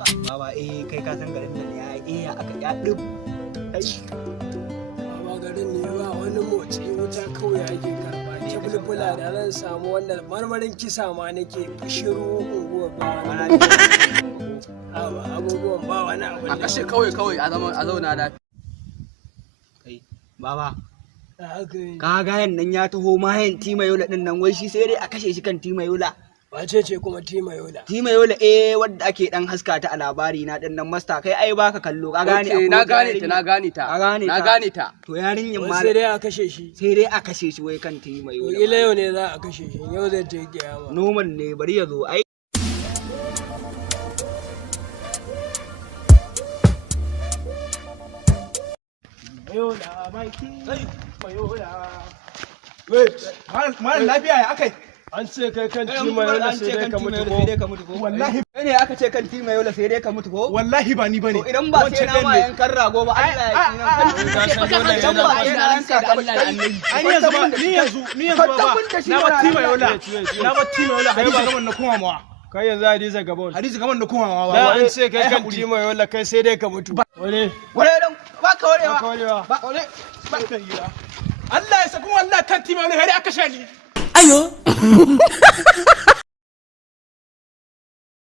Baba kai ka san garin nan ya aka ya dub. Baba garin ne ba wani motsi wuta kawai ake karba. Ke bulbula da zan samu wannan marmarin kisa ma nake shiru unguwa ba wani. Abubuwan ba wani abu. A kashe kawai a zauna da. Kai baba. Ka ga yan nan ya taho mayan Tima Yola din nan wai shi sai dai a kashe shi kan Tima Yola. Wace ce kuma Tima Yola? Tima Yola wadda ake dan haska ta a labari na din nan masta kai ai baka kallo ka gane na gane ta. To yarinyin ma sai dai a kashe shi. Sai dai a kashe shi wai kan Tima Yola. Ila yau ne za a kashe shi. Yau zai je kiyama. Normal ne bari ya zo ai. Mayola Mayola. Malam lafiya ya akai? An ce kai kan Tima Yola sai dai ka mutu ko? Wallahi kai ne aka ce kan Tima Yola sai dai ka mutu ko? Wallahi ba ni bane. To idan ba sai na ma yankan rago ba Allah ya kinan kan ni yanzu baba na ba Tima Yola har ba gaban na kuma mawa. Kai yanzu Hadiza Gabon. Hadiza gaban na kuma mawa Da baba. an ce kai kan Tima Yola kai sai dai ka mutu. Wale dan ba ka warewa. Ba Allah ya sa kuma wallahi kan Tima Yola har aka shani. Ayo.